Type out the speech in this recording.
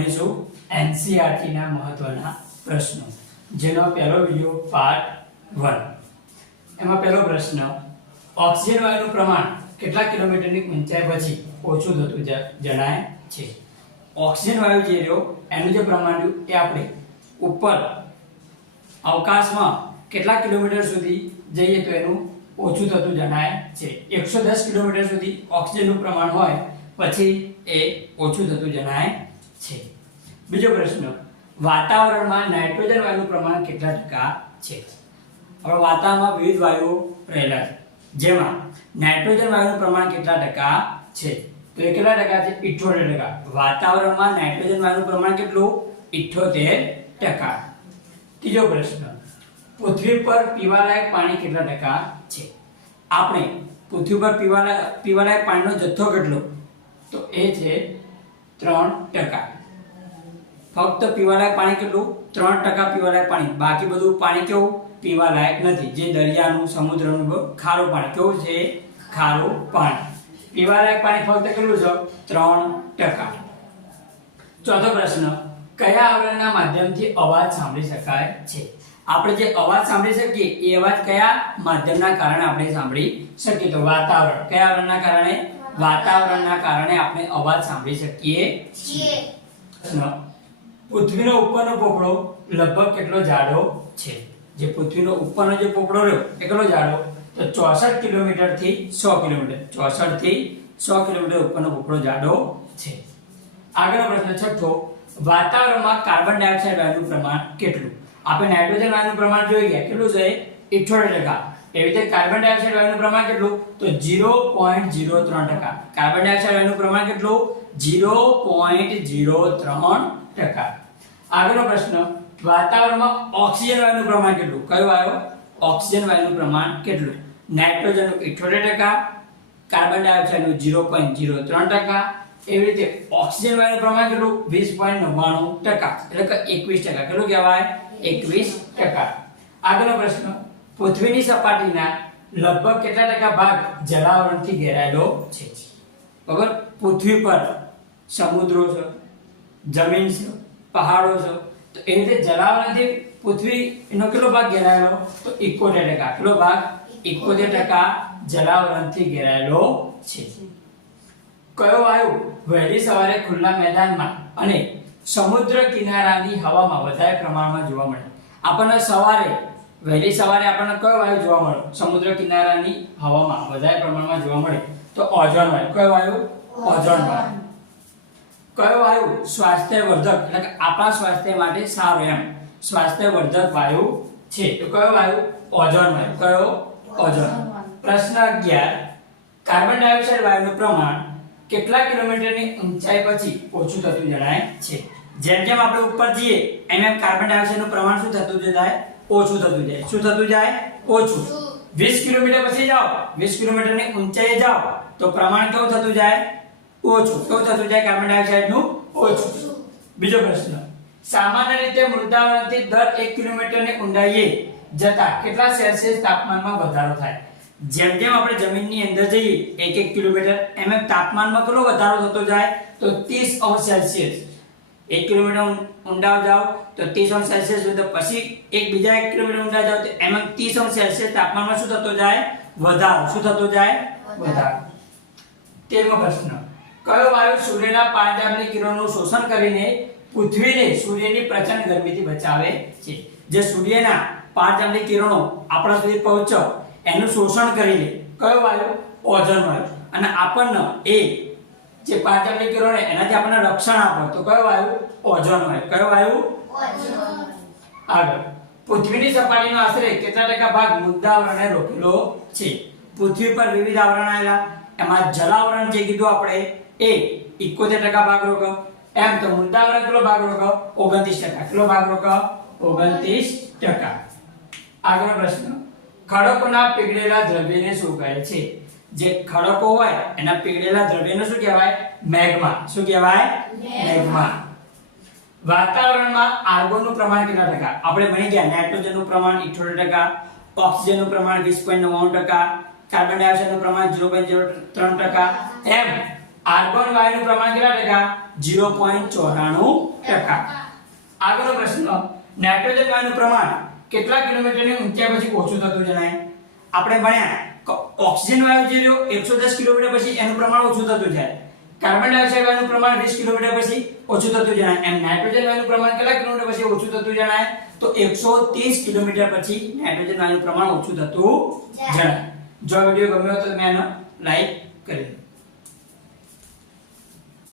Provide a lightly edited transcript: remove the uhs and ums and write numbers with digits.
ભણીશું NCERT ના મહત્વના પ્રશ્નો, જેનો પહેલો વિડિયો પાર્ટ 1। એમાં પહેલો પ્રશ્ન, ઓક્સિજન વાયુનું પ્રમાણ કેટલા કિલોમીટરની ઊંચાઈ પછી ઓછું થતું જણાય છે? ઓક્સિજન વાયુ જે રહ્યો એનું જે પ્રમાણ રહ્યું એ આપણે ઉપર અવકાશમાં કેટલા કિલોમીટર સુધી જઈએ તો એનું ઓછું થતું જણાય છે। 110 કિલોમીટર સુધી ઓક્સિજનનું પ્રમાણ હોય પછી એ ઓછું થતું જણાય છે। બીજો પ્રશ્ન, વાતાવરણમાં નાઇટ્રોજન વાયુનું પ્રમાણ કેટલા ટકા છે? હવે વાતાવરણમાં વિવિધ વાયુઓ રહેલા છે, જેમાં નાઇટ્રોજન વાયુનું પ્રમાણ કેટલા ટકા છે? તો એ કેટલા ટકા છે? 78%। વાતાવરણમાં નાઇટ્રોજન વાયુનું પ્રમાણ કેટલું? 78%। ત્રીજો પ્રશ્ન, પૃથ્વી પર પીવાલાયક પાણી કેટલા ટકા છે? આપણે પૃથ્વી પર પીવાલાયક પાણીનો જથ્થો કેટલો? તો એ છે 3%। ફક્ત પીવાલાયક પાણી કેટલું? 3% પીવાલાયક પાણી, બાકી બધું પાણી કેવું? પીવાલાયક નથી। જે દરિયાનું, સમુદ્રનું ખારું પાણી કેવું છે? ખારું પાણી। પીવાલાયક પાણી ફક્ત કેટલું છે? 3%। ચોથો પ્રશ્ન, કયા આવરણના માધ્યમથી અવાજ સાંભળી શકાય છે? આપણે જે અવાજ સાંભળી શકીએ એ અવાજ કયા માધ્યમના કારણે આપણે સાંભળી શકીએ? તો વાતાવરણ। કયા આવરણના કારણે? વાતાવરણના કારણે આપણે અવાજ સાંભળી શકીએ છીએ। પૃથ્વીનો ઉપરનો પોપડો લગભગ કેટલો જાડો છે? જે પૃથ્વીનો ઉપરનો જે પોપડો રહ્યો એ કેટલો જાડો? તો 64 કિલોમીટર થી 100 કિલોમીટર। 64 થી 100 કિલોમીટર ઉપરનો પોપડો જાડો છે। આગળનો પ્રશ્ન છઠ્ઠો, વાતાવરણમાં કાર્બન ડાયોક્સાઇડ વાયુનું પ્રમાણ કેટલું? આપણે નાઇટ્રોજન વાયુનું પ્રમાણ જોઈ ગયા, કેટલું છે? 78%। એવી રીતે કાર્બન ડાયોક્સાઇડ વાયુનું પ્રમાણ કેટલું? તો 0.03%। કાર્બન ડાયોક્સાઇડ વાયુનું પ્રમાણ કેટલું? 0.03%। આગળનો પ્રશ્ન, વાતાવરણમાં ઓક્સિજન વાયુનું પ્રમાણ કેટલું? કયો વાયુ? ઓક્સિજન વાયુનું પ્રમાણ કેટલું? નાઇટ્રોજનનું 78%, કાર્બન ડાયોક્સાઇડનું 0.03%, એવી રીતે ઓક્સિજન વાયુનું પ્રમાણ કેટલું? 20.99%, એટલે કે 21%। કેટલું કહેવાય? 21%। આગળનો પ્રશ્ન, પૃથ્વીની સપાટીના લગભગ કેટલા ટકા ભાગ જલાવરણથી ઘેરાયેલો છે? બરાબર, પૃથ્વી પર સમુદ્રો છે, જમીન છે, પહાડો છે, તો એ રીતે જલાવરણથી પૃથ્વી એનો કેટલો ભાગ ઘેરાયેલો? તો 71%। કેટલો ભાગ? 71% જલાવરણથી ઘેરાયેલો છે। કયો વાયુ વહેલી સવારે ખુલ્લા મેદાનમાં અને સમુદ્ર કિનારાની હવામાં વધારે પ્રમાણમાં જોવા મળે? આપણને સવારે, વહેલી સવારે આપણને કયો વાયુ જોવા મળે? સમુદ્ર કિનારાની હવામાં વધારે પ્રમાણમાં જોવા મળે તો ઓઝોન વાયુ। કયો વાયુ? ઓઝોન વાયુ। કયો વાયુ સ્વાસ્થ્યવર્ધક, એટલે કે આપણા સ્વાસ્થ્ય માટે સારું એમ સ્વાસ્થ્યવર્ધક વાયુ છે? તો કયો વાયુ? ઓઝોન વાયુ। કયો? ઓઝોન। પ્રશ્ન 11, કાર્બન ડાયોક્સાઇડ વાયુનું પ્રમાણ કેટલા કિલોમીટરની ઊંચાઈ પછી ઓછું થતું જણાય છે? જેમ જેમ આપણે ઉપર જઈએ એમ એમ કાર્બન ડાયોક્સાઇડનું પ્રમાણ શું થતું જાય? ઓછું થતું જાય। શું થતું જાય? ઓછું। 20 કિલોમીટર પછી જાઓ, 20 કિલોમીટરની ઊંચાઈએ જાઓ તો પ્રમાણ કેવું થતું જાય? ઓછું। કેવું થતું જાય કાર્બન ડાયોક્સાઇડનું? ઓછું। બીજો પ્રશ્ન, સામાન્ય રીતે મૃદાવરણથી દર 1 કિલોમીટરની ઊંડાઈએ જતા કેટલા સેલ્સિયસ તાપમાનમાં વધારો થાય? જેમ જેમ આપણે જમીનની અંદર જઈએ 1 કિલોમીટર એમ એમ તાપમાનમાં કેટલો વધારો થતો જાય? તો 30°C। 1 કિલોમીટર ઊંડા જાઓ તો 30°C, તો પછી બીજા 1 કિલોમીટર ઊંડા જાઓ તો એમ 30°C તાપમાનમાં શું થતો જાય? વધારો। શું થતો જાય? વધારો। 13મો પ્રશ્ન, કયો વાયુ સૂર્યના પારજાંબલી કિરણોનું શોષણ કરીને પૃથ્વીને સૂર્યની પ્રચંડ ગરમીથી બચાવે છે? જે સૂર્યના પારજાંબલી કિરણો આપણા સુધી પહોંચે એનું શોષણ કરી લે, કયો વાયુ? ઓઝોન વાયુ। અને આપણને એ જે પારજાંબલી કિરણો એનાથી આપણને રક્ષણ આપે તો કયો વાયુ? ઓઝોન વાયુ। કયો વાયુ? ઓઝોન। આગળ, પૃથ્વીની સપાટીનો આશરે કેટલા ટકા ભાગ મૃદાવરણે રોકેલો છે? પૃથ્વી પર વિવિધ આવરણ આવેલા, એમાં જલાવરણ જે કીધું આપણે એ 71% ભાગ રોકે, એમ તો મૃદાવરણ કેટલો ભાગ રોકે? 29%। કેટલો ભાગ રોકે? 29%। આગળનો પ્રશ્ન, ખડકોના પીગળેલા દ્રવ્યને શું કહે છે? જે ખડકો હોય એના પીગળેલા દ્રવ્યને શું કહેવાય? મેગ્મા। શું કહેવાય? મેગ્મા। વાતાવરણમાં આર્ગોનનું પ્રમાણ કેટલા ટકા? આપણે ભણી ગયા નાઇટ્રોજનનું પ્રમાણ 78%, ઓક્સિજનનું પ્રમાણ 20.99%, કાર્બન ડાયોક્સાઇડનું પ્રમાણ 0.03%, એમ આર્ગોન વાયુનું પ્રમાણ કેટલા ટકા? 0.94%। ટકા. આગળનો પ્રશ્ન, નાઇટ્રોજન વાયુનું પ્રમાણ કેટલા કિલોમીટરની ઊંચાઈ પછી ઓછું થતું જણાય? આપણે ભણ્યા કે ઓક્સિજન વાયુ જે રહ્યો 110 કિલોમીટર પછી એનું પ્રમાણ ઓછું થતું જાય, કાર્બન ડાયોક્સાઇડ વાયુનું પ્રમાણ 20 કિલોમીટર પછી ઓછું થતું જણાય, એમ નાઇટ્રોજન વાયુનું પ્રમાણ કેટલા કિલોમીટર પછી ઓછું થતું જણાય? તો 130 કિલોમીટર પછી નાઇટ્રોજન વાયુનું પ્રમાણ ઓછું થતું જણાય. જો વિડિયો ગમ્યો તો તમે આને લાઈક કરી દો.